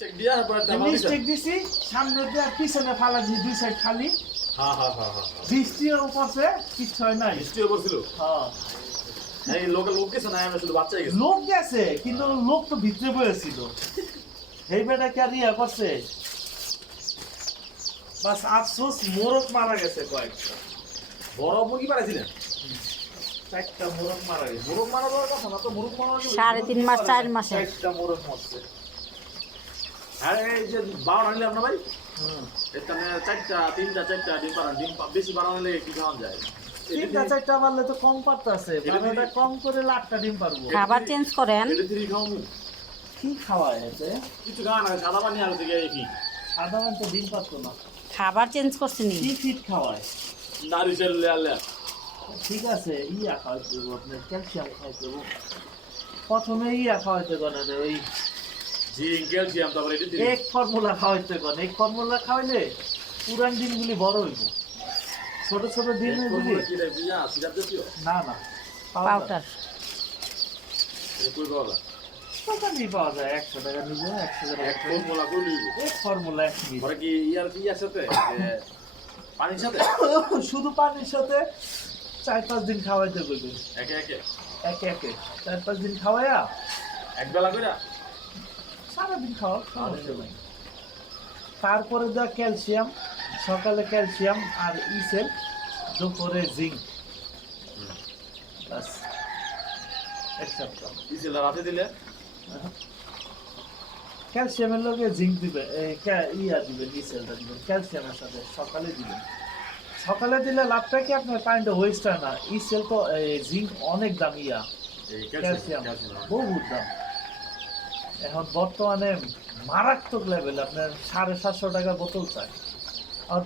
mistake দিয়া পরে তা মিস্টেক দিছি সামনে দিয়ে আর পিছনে ফালা দি দুই সাইড খালি হ্যাঁ বৃষ্টিও পড়ছে কিছু হয় নাই মিষ্টি বলছিল হ্যাঁ এই লোক গেছে না আমি শুধু বাচ্চাই গেছে লোক গেছে কিন্তু লোক তো ভিতরে বসেছিল এই বেটা কি আর ইয়া করছে বাস আফসোস মোরগ মারা গেছে কয়েকটা বড় মুরগি পাঠাইছিলেন চারটা মোরগ মারা গেছে মোরগ মারা যাওয়ার কথা না তো মোরগ মারা গেছে 3.5 মাস 4 মাসে চারটা মোরগ মরছে আরে এই যে বারো আনলাম না ভাই হুম এটা তিনটা চারটা ডিম পাড়ান ডিম বেশি বাড়ানো কি খাওয়া যায় তিনটা চারটা মারলে তো কম পারতেছে বারোটা কম করে লাখটা ডিম পারবো খাবার চেঞ্জ করেন এটা থ্রি খাওয়ামু কি খাওয়ায় এতে কিছু খাওয়া না সাদা পানি আর থেকে কি সাধারণত তো ডিম পারতো না খাবার চেঞ্জ করছিনি কি ফিট খাওয়ায় নারিশেল লে ঠিক আছে ইয়া খাওয়াইতে দেবো আপনার ক্যালসিয়াম খাওয়াইতে দেবো প্রথমে ইয়া খাওয়াইতে গনে ওই জিঙ্ক ক্যালসিয়াম তারপরে এটা এক ফর্মুলা খাওয়াইতে গনে এক ফর্মুলা খাওয়াইলে পুরান ডিমগুলি বড় হইব ছোট ছোট ডিম দিবি কি রে বিয়া সিরাপ দিও না না পাউডার এটা কই পাওয়া কত নিয়ে পাওয়া যায় 100 টাকা নিব 100 টাকা এক ফর্মুলা কইলি এক ফর্মুলা এক নিব পরে কি ইয়ার সাথে পানির সাথে শুধু পানির সাথে 4-5 দিন খাওয়াইতে কইবে একে একে একে 4-5 দিন খাওয়ায়া এক বেলা কইরা সারাদিন খাওয়া সমস্যা নাই তারপরে যা ক্যালসিয়াম সকালে ক্যালসিয়াম আর ইসেল দুপুরে জিঙ্ক বাস এক সপ্তাহ দিছিল রাতে দিলে ক্যালসিয়ামের লগে জিঙ্ক দিবে ইয়া দিবে ইসেলটা দিবে ক্যালসিয়ামের সাথে সকালে দিবে সকালে দিলে লাভটা কি আপনার পানিটা ওয়েস্ট হয় না ইসেল তো জিঙ্ক অনেক দাম ইয়া এই ক্যালসিয়াম ক্যালসিয়াম বহুত দাম এখন বর্তমানে মারাত্মক লেভেল আপনার 750 টাকা বোতল চাই আর